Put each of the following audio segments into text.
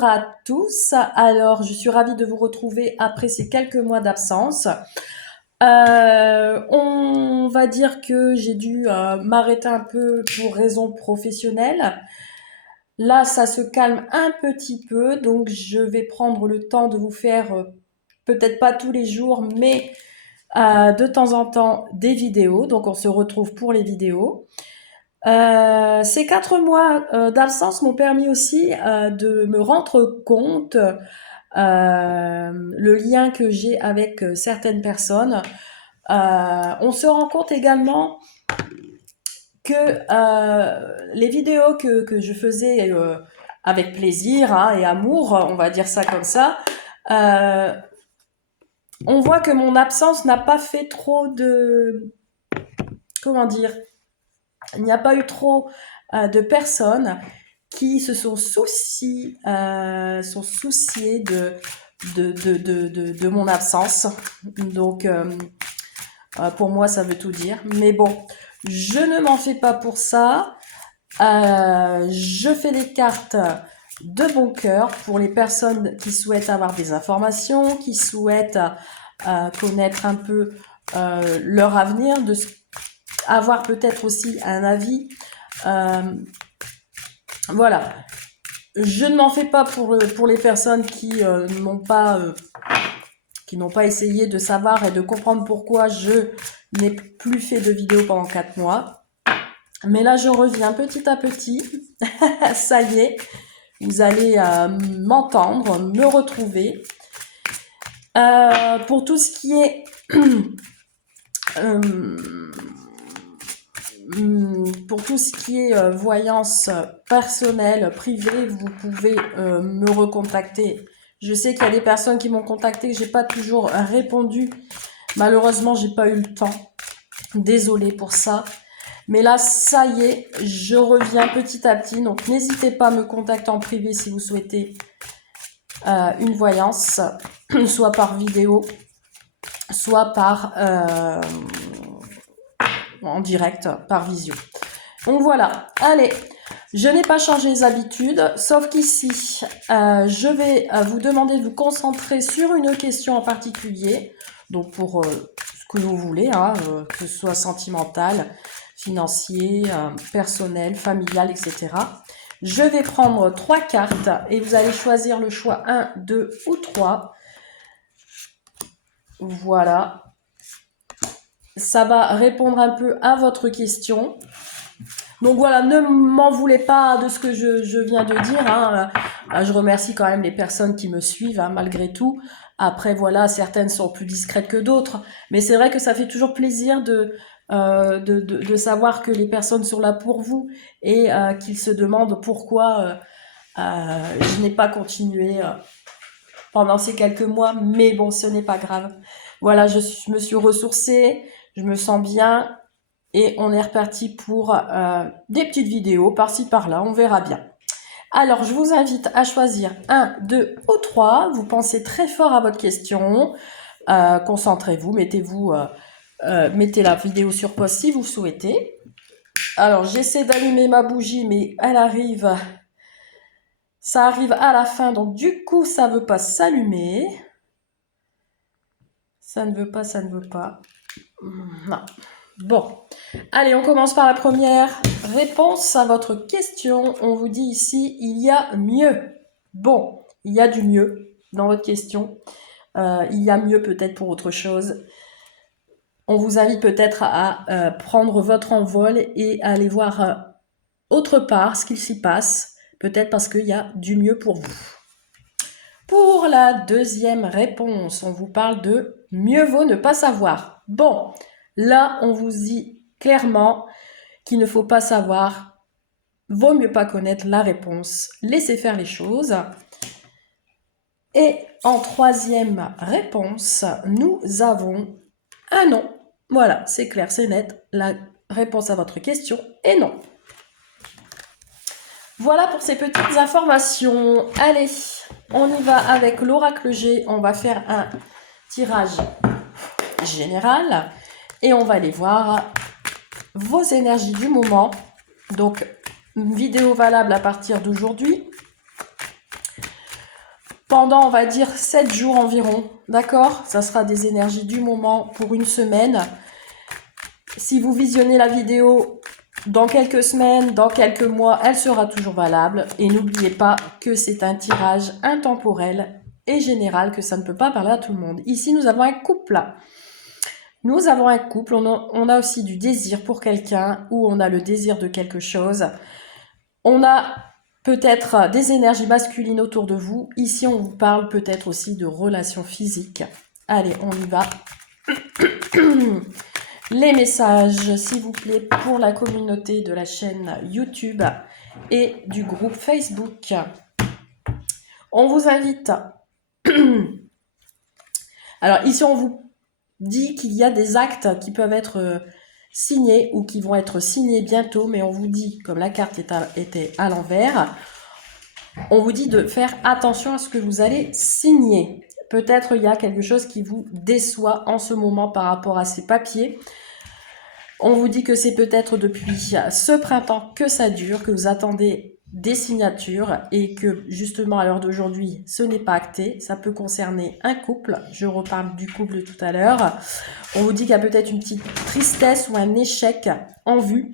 Bonjour à tous. Alors, je suis ravie de vous retrouver après ces quelques mois d'absence. On va dire que j'ai dû m'arrêter un peu pour raisons professionnelles. Là, ça se calme un petit peu, donc je vais prendre le temps de vous faire, peut-être pas tous les jours, mais de temps en temps, des vidéos. Donc, on se retrouve pour les vidéos. Ces 4 mois d'absence m'ont permis aussi de me rendre compte le lien que j'ai avec certaines personnes. On se rend compte également que les vidéos que je faisais avec plaisir et amour, on va dire ça comme ça, euh, on voit que mon absence n'a pas fait trop de... Comment dire? Il n'y a pas eu trop de personnes qui se sont souciées de mon absence. Donc, pour moi, ça veut tout dire. Mais bon, je ne m'en fais pas pour ça. Je fais des cartes de bon cœur pour les personnes qui souhaitent avoir des informations, qui souhaitent connaître un peu leur avenir, avoir peut-être aussi un avis. Voilà. Je ne m'en fais pas pour les personnes qui n'ont pas essayé de savoir et de comprendre pourquoi je n'ai plus fait de vidéo pendant 4 mois. Mais là, je reviens petit à petit. Ça y est, vous allez m'entendre, me retrouver. Pour tout ce qui est pour tout ce qui est voyance personnelle, privée, vous pouvez me recontacter. Je sais qu'il y a des personnes qui m'ont contacté, j'ai pas toujours répondu. Malheureusement, j'ai pas eu le temps. Désolée pour ça. Mais là, ça y est, je reviens petit à petit. Donc, n'hésitez pas à me contacter en privé si vous souhaitez une voyance, soit par vidéo, soit par en direct, par visio. Donc voilà, allez, je n'ai pas changé les habitudes, sauf qu'ici, je vais vous demander de vous concentrer sur une question en particulier, donc pour ce que vous voulez, que ce soit sentimental, financier, personnel, familial, etc. Je vais prendre 3 cartes et vous allez choisir le choix 1, 2 ou 3. Voilà. Ça va répondre un peu à votre question. Donc voilà, ne m'en voulez pas de ce que je viens de dire. Je remercie quand même les personnes qui me suivent, malgré tout. Après, voilà, certaines sont plus discrètes que d'autres. Mais c'est vrai que ça fait toujours plaisir de savoir que les personnes sont là pour vous et qu'ils se demandent pourquoi je n'ai pas continué pendant ces quelques mois. Mais bon, ce n'est pas grave. Voilà, je me suis ressourcée, je me sens bien. Et on est reparti pour des petites vidéos par-ci par-là, on verra bien. Alors, je vous invite à choisir 1, 2 ou 3. Vous pensez très fort à votre question. Concentrez-vous, mettez la vidéo sur pause si vous souhaitez. Alors, j'essaie d'allumer ma bougie, mais ça arrive à la fin, donc du coup, ça ne veut pas s'allumer. Ça ne veut pas. Non. Bon, allez, on commence par la première réponse à votre question. On vous dit ici, il y a mieux. Bon, il y a du mieux dans votre question. Il y a mieux peut-être pour autre chose. On vous invite peut-être à prendre votre envol et à aller voir autre part ce qu'il s'y passe. Peut-être parce qu'il y a du mieux pour vous. Pour la deuxième réponse, on vous parle de mieux vaut ne pas savoir. Bon, là, on vous dit clairement qu'il ne faut pas savoir, vaut mieux pas connaître la réponse, laissez faire les choses. Et en troisième réponse, nous avons un non. Voilà, c'est clair, c'est net. La réponse à votre question est non. Voilà pour ces petites informations. Allez, on y va avec l'oracle G. On va faire un tirage général et on va aller voir vos énergies du moment. Donc, vidéo valable à partir d'aujourd'hui. pendant, on va dire, 7 jours environ. D'accord? Ça sera des énergies du moment pour une semaine. Si vous visionnez la vidéo dans quelques semaines, dans quelques mois, elle sera toujours valable. Et n'oubliez pas que c'est un tirage intemporel et général, que ça ne peut pas parler à tout le monde. Ici, nous avons un couple. Nous avons un couple, on a aussi du désir pour quelqu'un, ou on a le désir de quelque chose. On a peut-être des énergies masculines autour de vous. Ici, on vous parle peut-être aussi de relations physiques. Allez, on y va. Les messages, s'il vous plaît, pour la communauté de la chaîne YouTube et du groupe Facebook. On vous invite. Alors ici, on vous dit qu'il y a des actes qui peuvent être signés ou qui vont être signés bientôt, mais on vous dit, comme la carte était à l'envers, on vous dit de faire attention à ce que vous allez signer. Peut-être il y a quelque chose qui vous déçoit en ce moment par rapport à ces papiers. On vous dit que c'est peut-être depuis ce printemps que ça dure, que vous attendez des signatures et que justement à l'heure d'aujourd'hui, ce n'est pas acté. Ça peut concerner un couple. Je reparle du couple tout à l'heure. On vous dit qu'il y a peut-être une petite tristesse ou un échec en vue,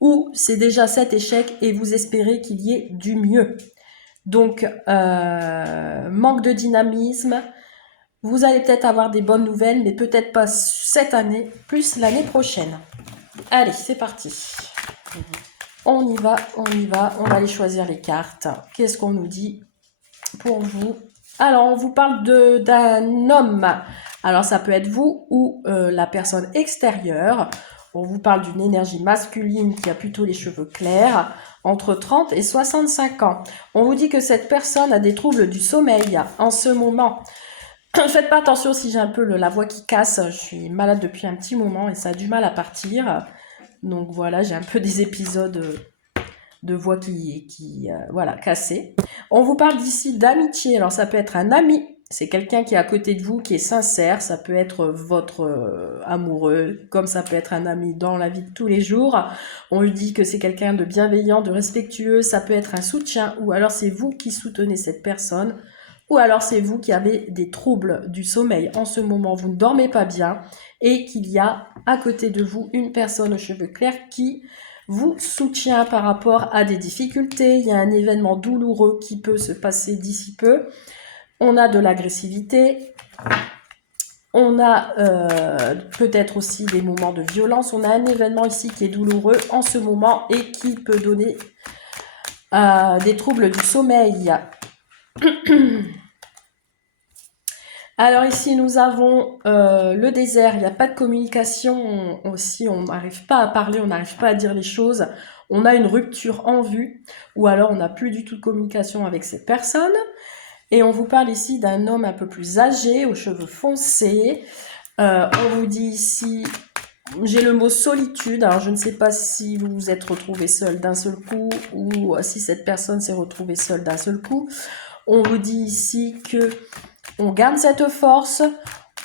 ou c'est déjà cet échec et vous espérez qu'il y ait du mieux. Donc, manque de dynamisme. Vous allez peut-être avoir des bonnes nouvelles, mais peut-être pas cette année, plus l'année prochaine. Allez, c'est parti. On y va, on y va. On va aller choisir les cartes. Qu'est-ce qu'on nous dit pour vous? Alors, on vous parle d'un homme. Alors, ça peut être vous ou la personne extérieure. On vous parle d'une énergie masculine qui a plutôt les cheveux clairs, entre 30 et 65 ans. On vous dit que cette personne a des troubles du sommeil en ce moment. Faites pas attention si j'ai un peu la voix qui casse. Je suis malade depuis un petit moment et ça a du mal à partir. Donc voilà, j'ai un peu des épisodes de voix qui voilà, cassées. On vous parle d'ici d'amitié. Alors ça peut être un ami. C'est quelqu'un qui est à côté de vous, qui est sincère. Ça peut être votre amoureux, comme ça peut être un ami dans la vie de tous les jours. On lui dit que c'est quelqu'un de bienveillant, de respectueux. Ça peut être un soutien, ou alors c'est vous qui soutenez cette personne. Ou alors c'est vous qui avez des troubles du sommeil. En ce moment, vous ne dormez pas bien et qu'il y a à côté de vous une personne aux cheveux clairs qui vous soutient par rapport à des difficultés. Il y a un événement douloureux qui peut se passer d'ici peu. On a de l'agressivité. On a peut-être aussi des moments de violence. On a un événement ici qui est douloureux en ce moment et qui peut donner des troubles du sommeil. Alors ici, nous avons le désert, il n'y a pas de communication, aussi on n'arrive pas à parler, on n'arrive pas à dire les choses, on a une rupture en vue, ou alors on n'a plus du tout de communication avec cette personne. Et on vous parle ici d'un homme un peu plus âgé, aux cheveux foncés. On vous dit ici, j'ai le mot solitude, alors je ne sais pas si vous vous êtes retrouvé seul d'un seul coup, ou si cette personne s'est retrouvée seule d'un seul coup. On vous dit ici que on garde cette force,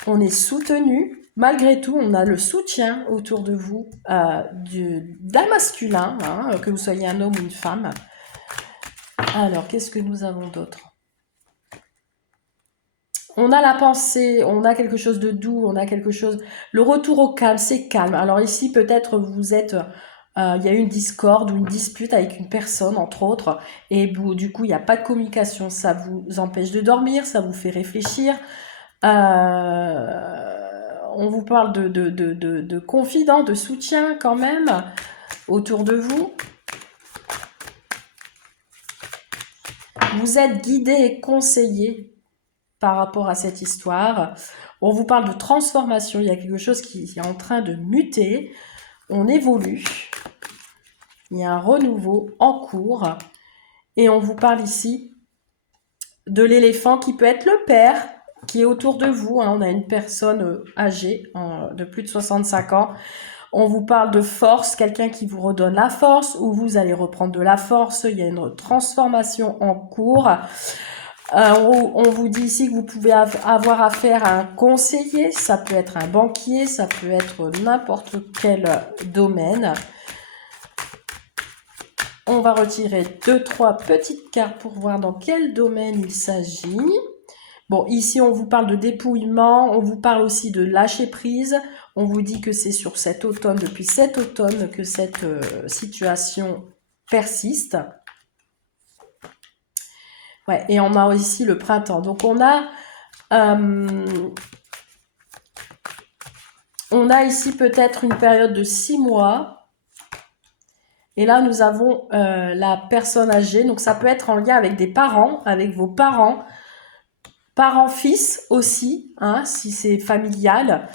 on est soutenu. Malgré tout, on a le soutien autour de vous d'un masculin, hein, que vous soyez un homme ou une femme. Alors, qu'est-ce que nous avons d'autre? On a la pensée, on a quelque chose de doux, on a quelque chose... Le retour au calme, c'est calme. Alors ici, peut-être vous êtes... il y a eu une discorde ou une dispute avec une personne, entre autres, et du coup, il n'y a pas de communication. Ça vous empêche de dormir, ça vous fait réfléchir. On vous parle de confident, de soutien quand même, autour de vous. Vous êtes guidé et conseillé par rapport à cette histoire. On vous parle de transformation. Il y a quelque chose qui est en train de muter. On évolue. Il y a un renouveau en cours. Et on vous parle ici de l'éléphant qui peut être le père qui est autour de vous. On a une personne âgée de plus de 65 ans. On vous parle de force, quelqu'un qui vous redonne la force, ou vous allez reprendre de la force. Il y a une transformation en cours. On vous dit ici que vous pouvez avoir affaire à un conseiller. Ça peut être un banquier, ça peut être n'importe quel domaine. On va retirer 2-3 petites cartes pour voir dans quel domaine il s'agit. Bon, ici, on vous parle de dépouillement, on vous parle aussi de lâcher prise. On vous dit que c'est sur cet automne, depuis cet automne, que cette situation persiste. Ouais, et on a ici le printemps. Donc, on a ici peut-être une période de 6 mois. Et là, nous avons la personne âgée. Donc, ça peut être en lien avec des parents, avec vos parents. Parents-fils aussi, hein, si c'est familial.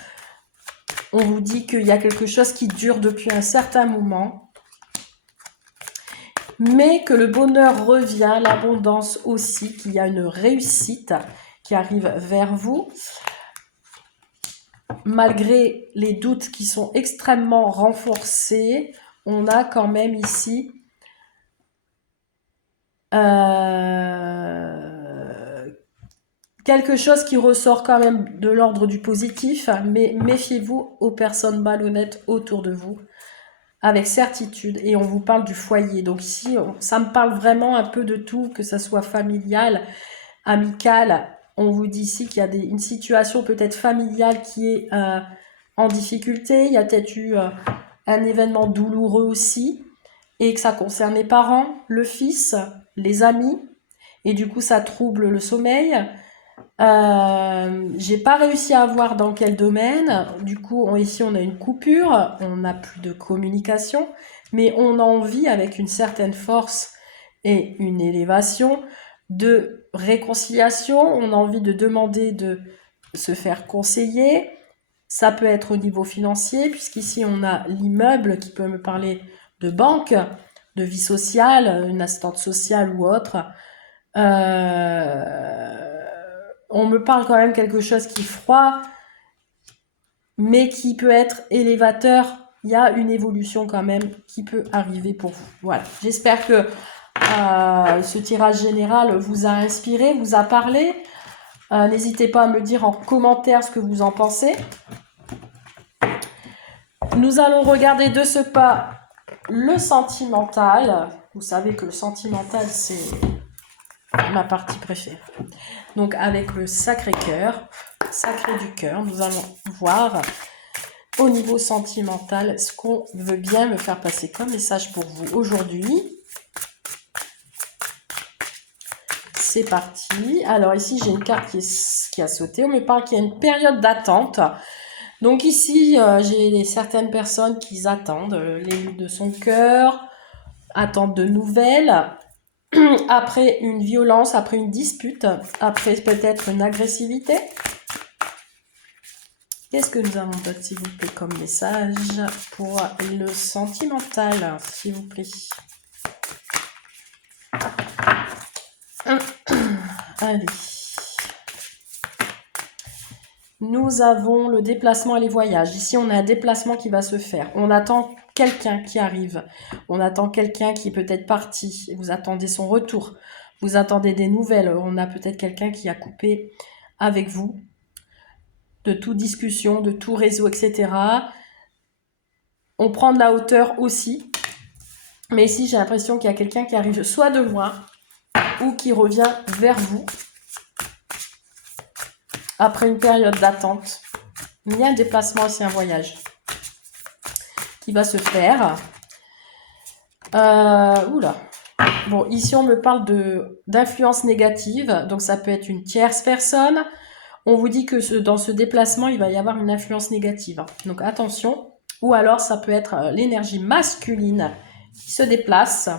On vous dit qu'il y a quelque chose qui dure depuis un certain moment. Mais que le bonheur revient, l'abondance aussi, qu'il y a une réussite qui arrive vers vous. Malgré les doutes qui sont extrêmement renforcés, on a quand même ici quelque chose qui ressort quand même de l'ordre du positif, mais méfiez-vous aux personnes malhonnêtes autour de vous, avec certitude, et on vous parle du foyer. Donc ici, ça me parle vraiment un peu de tout, que ça soit familial, amical. On vous dit ici qu'il y a une situation peut-être familiale qui est en difficulté, il y a peut-être eu un événement douloureux aussi, et que ça concerne les parents, le fils, les amis, et du coup ça trouble le sommeil. J'ai pas réussi à voir dans quel domaine. Du coup, ici on a une coupure, on n'a plus de communication, mais on a envie avec une certaine force et une élévation de réconciliation. On a envie de demander de se faire conseiller. Ça peut être au niveau financier, puisqu'ici on a l'immeuble qui peut me parler de banque, de vie sociale, une assistante sociale ou autre. On me parle quand même quelque chose qui est froid, mais qui peut être élévateur. Il y a une évolution quand même qui peut arriver pour vous. Voilà, j'espère que ce tirage général vous a inspiré, vous a parlé. N'hésitez pas à me dire en commentaire ce que vous en pensez. Nous allons regarder de ce pas le sentimental. Vous savez que le sentimental, c'est ma partie préférée. Donc avec le Sacré-Cœur, Sacré du Cœur, nous allons voir au niveau sentimental ce qu'on veut bien me faire passer comme message pour vous aujourd'hui. C'est parti. Alors ici, j'ai une carte qui a sauté. On me parle qu'il y a une période d'attente. Donc ici, j'ai certaines personnes qui attendent l'élu de son cœur, attendent de nouvelles. Après une violence, après une dispute, après peut-être une agressivité. Qu'est-ce que nous avons d'autre, s'il vous plaît, comme message pour le sentimental, s'il vous plaît. Allez. Nous avons le déplacement et les voyages. Ici, on a un déplacement qui va se faire. On attend quelqu'un qui arrive. On attend quelqu'un qui est peut-être parti. Vous attendez son retour. Vous attendez des nouvelles. On a peut-être quelqu'un qui a coupé avec vous de toute discussion, de tout réseau, etc. On prend de la hauteur aussi. Mais ici, j'ai l'impression qu'il y a quelqu'un qui arrive soit de loin ou qui revient vers vous après une période d'attente. Il y a un déplacement, c'est un voyage qui va se faire. Oula. Bon, ici, on me parle d'influence négative. Donc, ça peut être une tierce personne. On vous dit que dans ce déplacement, il va y avoir une influence négative. Donc, attention. Ou alors, ça peut être l'énergie masculine qui se déplace.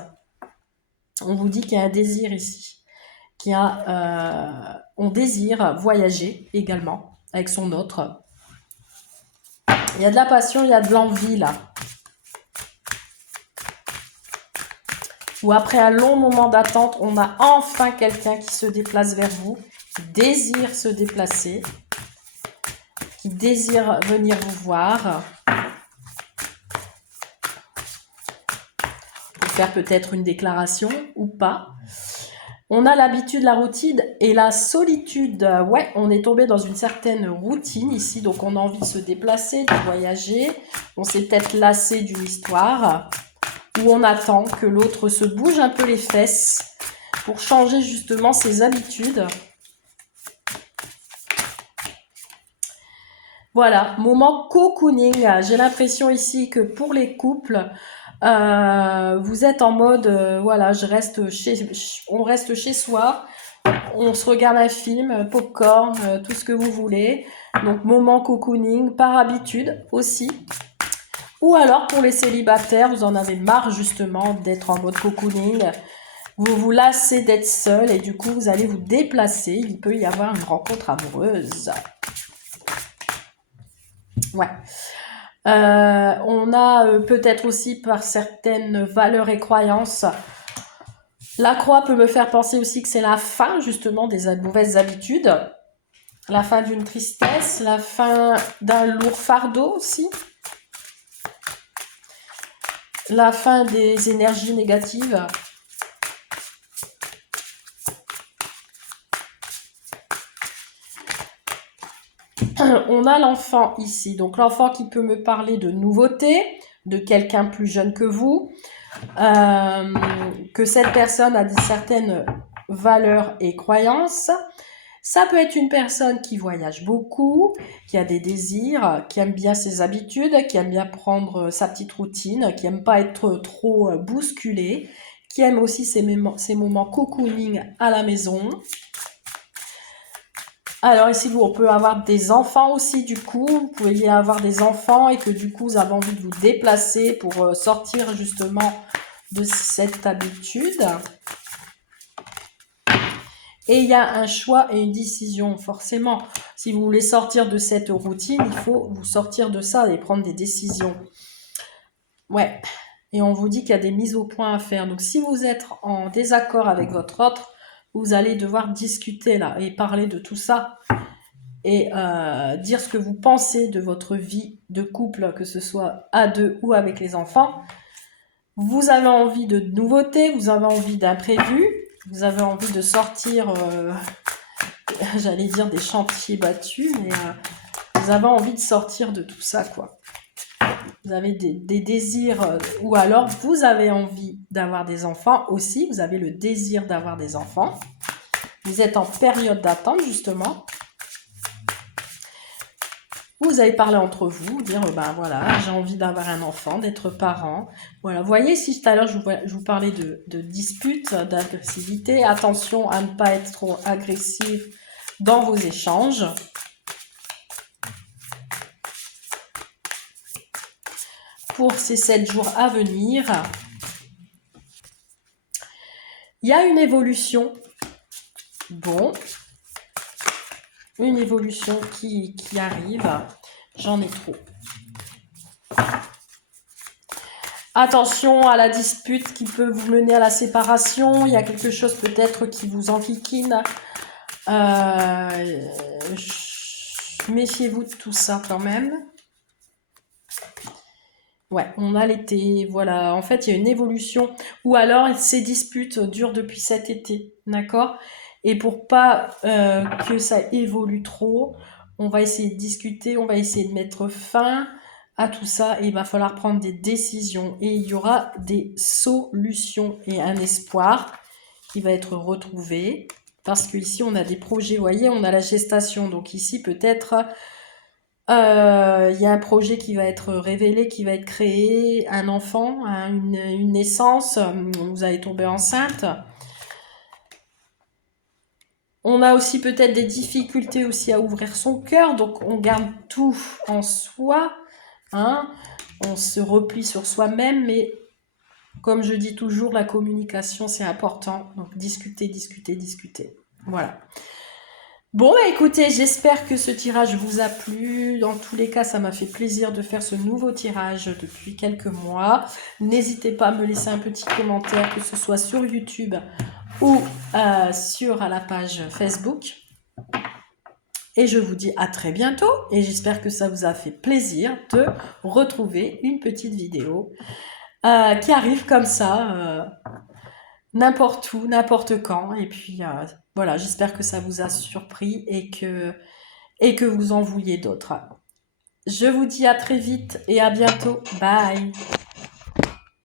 On vous dit qu'il y a un désir ici. On désire voyager également avec son autre. Il y a de la passion, il y a de l'envie là. Ou après un long moment d'attente, on a enfin quelqu'un qui se déplace vers vous, qui désire se déplacer, qui désire venir vous voir. Pour faire peut-être une déclaration ou pas. On a l'habitude, la routine et la solitude. Ouais, on est tombé dans une certaine routine ici, donc on a envie de se déplacer, de voyager. On s'est peut-être lassé d'une histoire. où on attend que l'autre se bouge un peu les fesses pour changer justement ses habitudes. Voilà, moment cocooning. J'ai l'impression ici que pour les couples, vous êtes en mode, voilà, on reste chez soi, on se regarde un film, popcorn, tout ce que vous voulez. Donc moment cocooning, par habitude aussi. Ou alors pour les célibataires, vous en avez marre justement d'être en mode cocooning. Vous vous lassez d'être seul et du coup vous allez vous déplacer. Il peut y avoir une rencontre amoureuse. Ouais. On a peut-être aussi par certaines valeurs et croyances. La croix peut me faire penser aussi que c'est la fin justement des mauvaises habitudes. La fin d'une tristesse, la fin d'un lourd fardeau aussi. La fin des énergies négatives. On a l'enfant ici. Donc l'enfant qui peut me parler de nouveautés, de quelqu'un plus jeune que vous, que cette personne a certaines valeurs et croyances. Ça peut être une personne qui voyage beaucoup, qui a des désirs, qui aime bien ses habitudes, qui aime bien prendre sa petite routine, qui aime pas être trop bousculé, qui aime aussi ces moments cocooning à la maison. Alors ici, on peut avoir des enfants aussi, du coup. Vous pouvez avoir des enfants et que du coup, vous avez envie de vous déplacer pour sortir justement de cette habitude. Et il y a un choix et une décision, forcément. Si vous voulez sortir de cette routine, il faut vous sortir de ça et prendre des décisions. Ouais. Et on vous dit qu'il y a des mises au point à faire. Donc si vous êtes en désaccord avec votre autre, vous allez devoir discuter là et parler de tout ça. Et dire ce que vous pensez de votre vie de couple, que ce soit à deux ou avec les enfants. Vous avez envie de nouveautés, vous avez envie d'imprévus, vous avez envie de sortir, j'allais dire des chantiers battus, mais vous avez envie de sortir de tout ça, quoi. Vous avez des désirs, ou alors vous avez envie d'avoir des enfants aussi, vous avez le désir d'avoir des enfants. Vous êtes en période d'attente, justement. Vous allez parler entre vous, dire, ben voilà, j'ai envie d'avoir un enfant, d'être parent. Voilà, vous voyez, si tout à l'heure je vous parlais de disputes, d'agressivité, attention à ne pas être trop agressif dans vos échanges. Pour ces 7 jours à venir, il y a une évolution. Bon, une évolution qui arrive. J'en ai trop. Attention à la dispute qui peut vous mener à la séparation. Il y a quelque chose peut-être qui vous enquiquine. Méfiez-vous de tout ça quand même. Ouais, on a l'été, voilà. En fait, il y a une évolution. Ou alors, ces disputes durent depuis cet été, d'accord? Et pour pas que ça évolue trop, on va essayer de discuter, on va essayer de mettre fin à tout ça. Et il va falloir prendre des décisions. Et il y aura des solutions et un espoir qui va être retrouvé. Parce qu'ici, on a des projets, vous voyez, on a la gestation. Donc ici, peut-être... il y a un projet qui va être révélé, qui va être créé, un enfant, une naissance, vous allez tomber enceinte. On a aussi peut-être des difficultés aussi à ouvrir son cœur, donc on garde tout en soi, hein. On se replie sur soi-même, mais comme je dis toujours, la communication c'est important, donc discuter, discuter, discuter. Voilà. Bon, écoutez, j'espère que ce tirage vous a plu. Dans tous les cas, ça m'a fait plaisir de faire ce nouveau tirage depuis quelques mois. N'hésitez pas à me laisser un petit commentaire, que ce soit sur YouTube ou sur la page Facebook. Et je vous dis à très bientôt. Et j'espère que ça vous a fait plaisir de retrouver une petite vidéo qui arrive comme ça, n'importe où, n'importe quand. Et puis... voilà, j'espère que ça vous a surpris et que vous en vouliez d'autres. Je vous dis à très vite et à bientôt. Bye!